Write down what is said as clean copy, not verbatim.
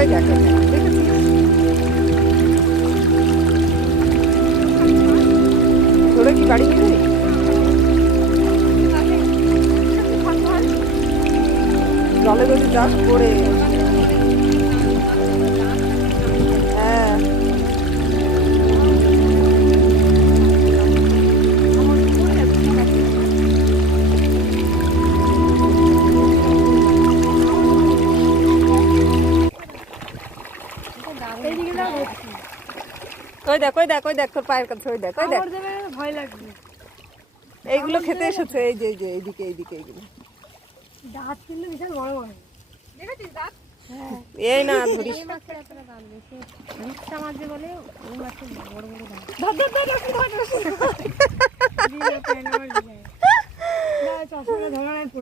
ওই দেখ দেখেছিস তোরা কি বাড়ি গেলি জলে যদি চাষ করে হ্যাঁ ওই দেখ ওই দেখ ওই দেখ তোর পায়ের কাছে ওই দেখ ওই দেখ ভয় লাগবে এইগুলো খেতে এসেছে এই যে এইদিকে এইদিকে এইগুলো দাঁত কিন্তু বিশাল বড় বড় দেখেছিস দাঁত এই না ধরিস এই মাছের এতটা দাম বেশি রিক্সা মাছ যে বলে ওই মাছের বড় বড় দাম ধর ধর ধর ধর ধর দিয়ে পেন আমার